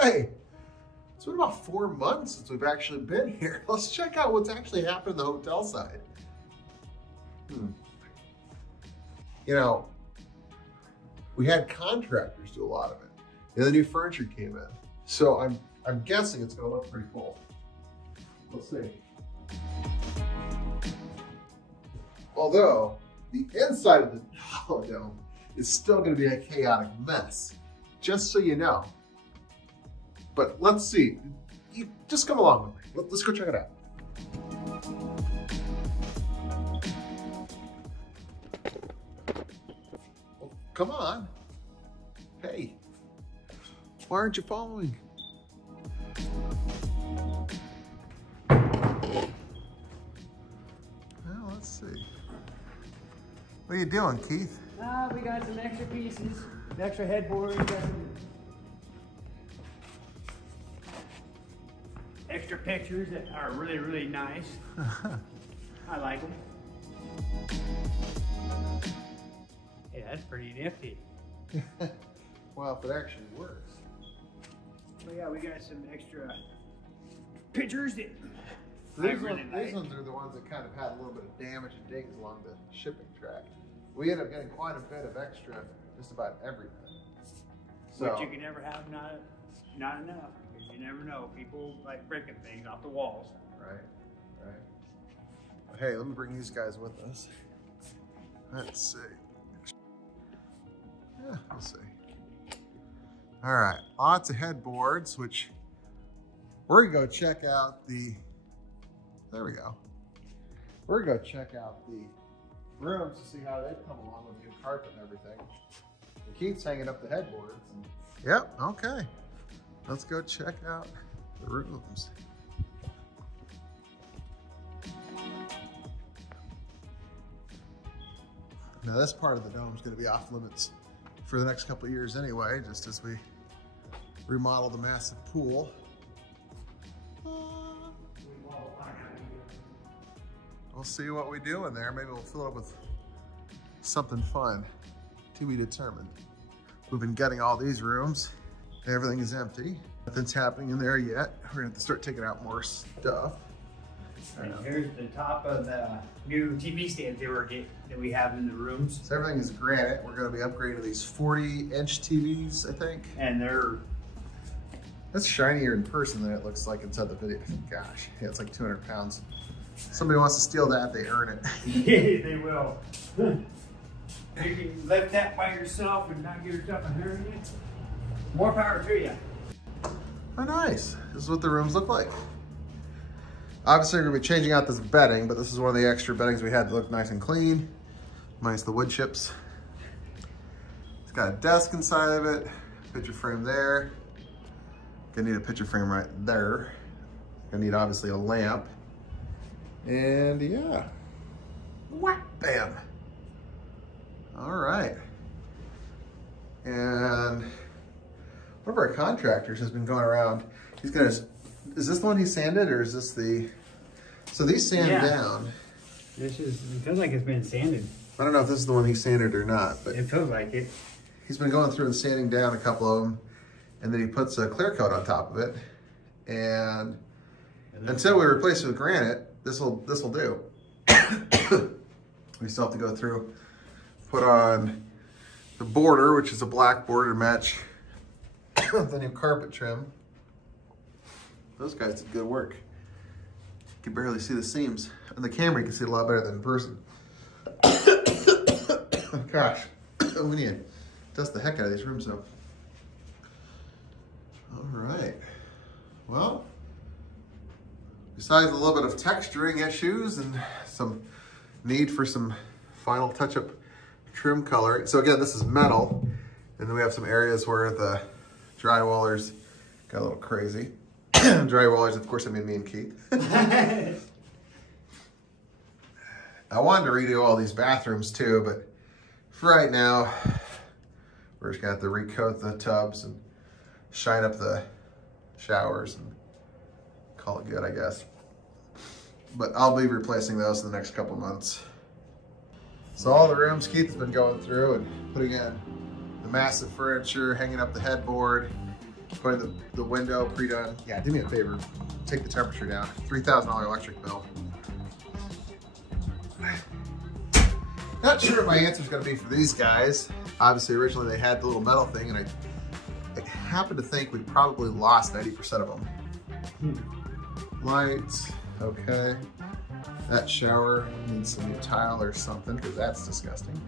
Hey, it's been about 4 months since we've actually been here. Let's check out what's actually happened on the hotel side. You know, we had contractors do a lot of it. And the new furniture came in. So I'm guessing it's gonna look pretty cool. Let's see. Although, the inside of the Holidome is still gonna be a chaotic mess, just so you know. But let's see. You just come along with me. Let's go check it out. Well, come on. Hey, why aren't you following? Well, let's see. What are you doing, Keith? We got some extra pieces, extra headboard, got some extra pictures that are really, really nice. I like them. Yeah, that's pretty nifty. Well, if it actually works. But yeah, we got some extra pictures that These ones are the ones that kind of had a little bit of damage and dings along the shipping track. We ended up getting quite a bit of extra, just about everything. So, which you can never have not enough, because you never know. People like breaking things off the walls. Right. Hey, let me bring these guys with us. Let's see. Yeah, let's see. All right, lots of headboards, which we're gonna go check out the, there we go. We're gonna go check out the rooms to see how they've come along with new carpet and everything. And Keith's hanging up the headboards. And, yep, okay. Let's go check out the rooms. Now this part of the dome is going to be off limits for the next couple of years anyway, just as we remodel the massive pool. We'll see what we do in there. Maybe we'll fill it up with something fun. To be determined. We've been getting all these rooms. Everything is empty. Nothing's happening in there yet. We're gonna have to start taking out more stuff. And here's the top of the new TV stand that we have in the rooms. So everything is granite. We're gonna be upgrading these 40-inch TVs, I think. And they're... That's shinier in person than it looks like inside the video. Gosh, yeah, it's like 200 pounds. Somebody wants to steal that, they earn it. Yeah, they will. You can lift that by yourself and not get yourself a hernia. More power to you. Oh, nice. This is what the rooms look like. Obviously, we're gonna be changing out this bedding, but this is one of the extra beddings we had to look nice and clean, minus the wood chips. It's got a desk inside of it, picture frame there. Gonna need a picture frame right there. Gonna need obviously a lamp. And yeah, bam. All right. And one of our contractors has been going around. He's gonna, is this the one he sanded or is this the, so these sand down. This is, it feels like it's been sanded. I don't know if this is the one he sanded or not, but it feels like it. He's been going through and sanding down a couple of them, and then he puts a clear coat on top of it. And until we replace it with granite, this will do. We still have to go through, put on the border, which is a black border match the new carpet trim. Those guys did good work. You can barely see the seams. On the camera, you can see it a lot better than in person. Gosh, we need to dust the heck out of these rooms though. All right, well, besides a little bit of texturing issues and some need for some final touch-up trim color. So again, this is metal, and then we have some areas where the drywallers got a little crazy. Drywallers, of course, I mean me and Keith. I wanted to redo all these bathrooms too, but for right now, we're just gonna have to recoat the tubs and shine up the showers and call it good, I guess. But I'll be replacing those in the next couple months. So all the rooms Keith has been going through and putting in the massive furniture, hanging up the headboard, Putting the window pre-done. Yeah, do me a favor. Take the temperature down. $3,000 electric bill. Not sure what my answer is going to be for these guys. Obviously, originally they had the little metal thing, and I happen to think we probably lost 90% of them. Lights, okay. That shower needs some new tile or something, because that's disgusting.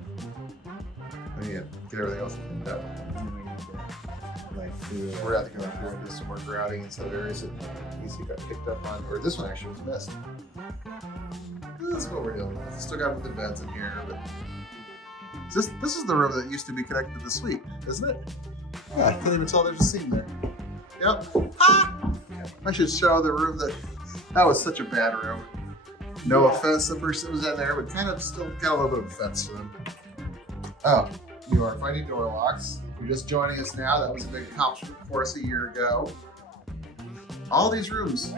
I need to get everything else cleaned up. We're going to have to go through and do some more grouting in some areas that easily got picked up on, or this one actually was missed. That's what we're dealing with. Still got the beds in here, but this is the room that used to be connected to the suite, isn't it? Yeah, I can't even tell there's a seam there. Yep. Ah! I should show the room that was such a bad room. No offense to the person that was in there, but kind of still got a little bit of offense to them. Oh, you are finding door locks. If you're just joining us now, that was a big accomplishment for us a year ago. All these rooms.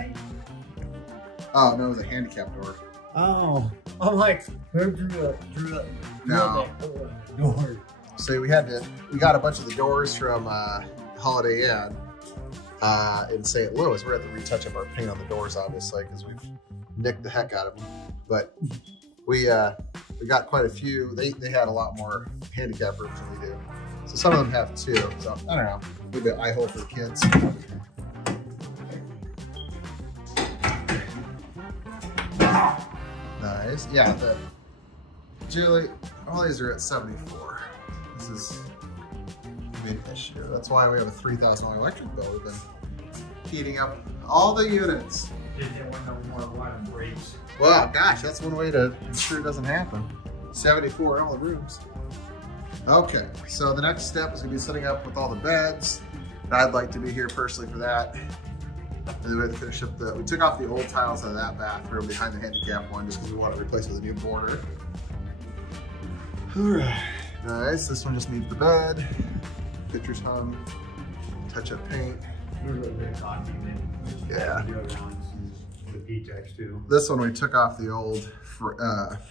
Oh, no, it was a handicap door. Oh, I'm like, who drew that? No. Door. So we got a bunch of the doors from Holiday Inn in St. Louis. We're going to retouch up our paint on the doors, obviously, because we've nicked the heck out of them. But we got quite a few. They had a lot more handicap rooms than we do. So some of them have two. So I don't know. Maybe an eye hole for the kids. Nice. Yeah, Julie, all these are at 74. This is an issue. That's why we have a $3,000 electric bill. We've been heating up all the units. Well, gosh, that's one way to ensure it doesn't happen. 74 in all the rooms. Okay, so the next step is going to be setting up with all the beds. I'd like to be here personally for that. And then we have to finish up we took off the old tiles out of that bathroom behind the handicap one just because we want to replace it with a new border. All right, nice. This one just needs the bed, pictures hung, touch up paint. Yeah. This one we took off the old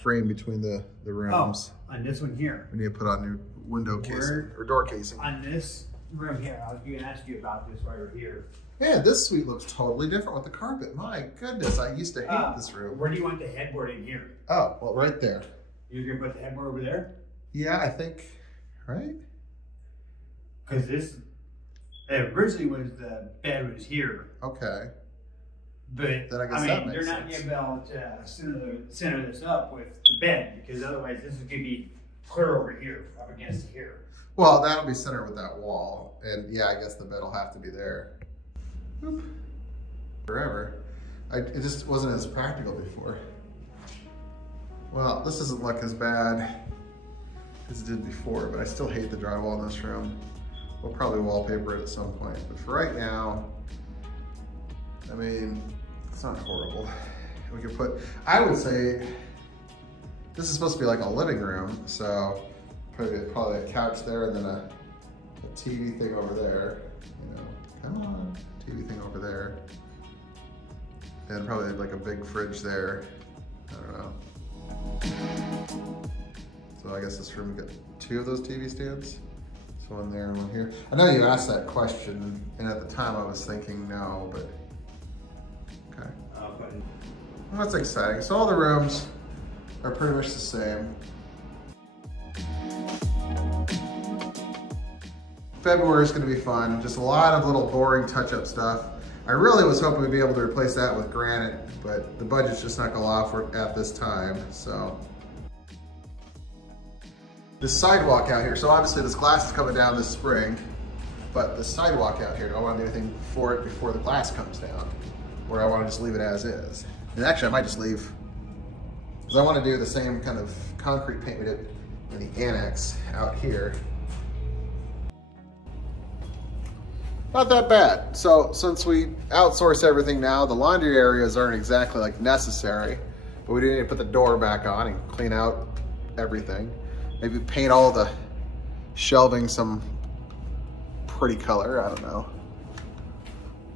frame between the rooms. Oh, on this one here. We need to put on new window casing or door casing. On this room here, I was going to ask you about this while you're here. Yeah, this suite looks totally different with the carpet. My goodness, I used to hate this room. Where do you want the headboard in here? Oh, well, right there. You're going to put the headboard over there? Yeah, I think, right? Because this, originally was the bed was here. Okay. But, then I guess that makes you're not going to be able to center this up with the bed, because otherwise this is going to be clear over here, up against here. Well, that'll be centered with that wall. And yeah, I guess the bed will have to be there. Oop. Forever. It just wasn't as practical before. Well, this doesn't look as bad as it did before, but I still hate the drywall in this room. We'll probably wallpaper it at some point, but for right now, I mean, it's not horrible. We could put, I would say, this is supposed to be like a living room, so probably a couch there and then a TV thing over there. You know, come on, TV thing over there. And probably like a big fridge there. I don't know. So I guess this room got 2 of those TV stands. So one there and one here. I know you asked that question, and at the time I was thinking no, but okay. Well, that's exciting. So all the rooms are pretty much the same. February is going to be fun. Just a lot of little boring touch-up stuff. I really was hoping we'd be able to replace that with granite, but the budget's just not going to allow for it at this time, so. This sidewalk out here, so obviously this glass is coming down this spring, but the sidewalk out here, do I want to do anything for it before the glass comes down? Or I want to just leave it as is? And actually I might just leave, because I want to do the same kind of concrete paint we did in the annex out here. Not that bad. So since we outsource everything now, the laundry areas aren't exactly like necessary, but we do need to put the door back on and clean out everything. Maybe paint all the shelving some pretty color, I don't know.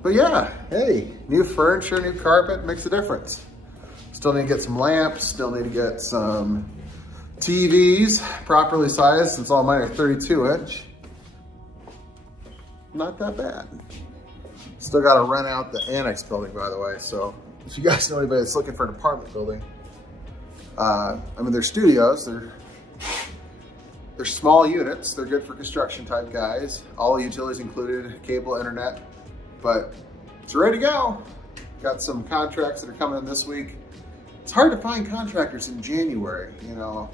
But yeah, hey, new furniture, new carpet makes a difference. Still need to get some lamps, still need to get some TVs properly sized since all mine are 32 inch. not that bad. Still got to rent out the annex building, by the way. So if you guys know anybody that's looking for an apartment building, I mean, they're studios. They're small units. They're good for construction type guys. All utilities included, cable, internet, but it's ready to go. Got some contracts that are coming in this week. It's hard to find contractors in January, you know.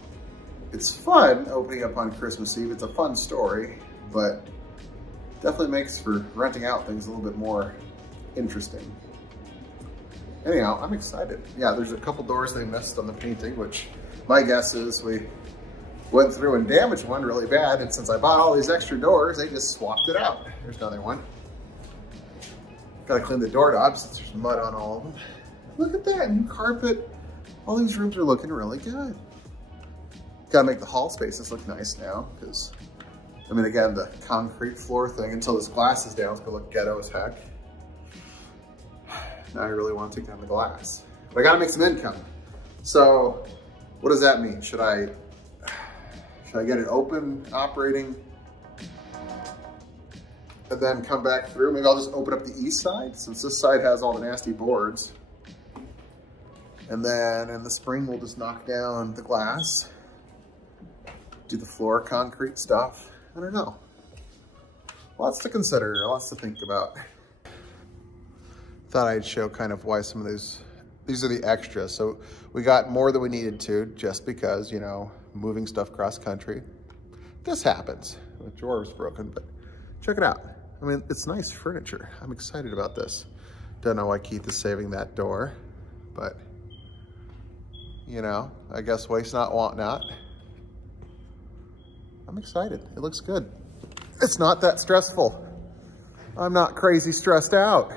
It's fun opening up on Christmas Eve. It's a fun story, but definitely makes for renting out things a little bit more interesting. Anyhow, I'm excited. Yeah, there's a couple doors they missed on the painting, which my guess is we went through and damaged one really bad, and since I bought all these extra doors, they just swapped it out. There's another one. Gotta clean the doorknobs since there's mud on all of them. Look at that, new carpet. All these rooms are looking really good. Gotta make the hall spaces look nice now, because, I mean, again, the concrete floor thing, until this glass is down, it's gonna look ghetto as heck. Now I really want to take down the glass. But I gotta make some income. So, what does that mean? Should I get it open, operating, and then come back through? Maybe I'll just open up the east side, since this side has all the nasty boards. And then in the spring, we'll just knock down the glass, do the floor concrete stuff. I don't know. Lots to consider, lots to think about. Thought I'd show kind of why some of these are the extras. So we got more than we needed to, just because, you know, moving stuff cross country. This happens. The drawer was broken, but check it out. I mean, it's nice furniture. I'm excited about this. Don't know why Keith is saving that door, but you know, I guess waste not, want not. I'm excited. It looks good. It's not that stressful. I'm not crazy stressed out.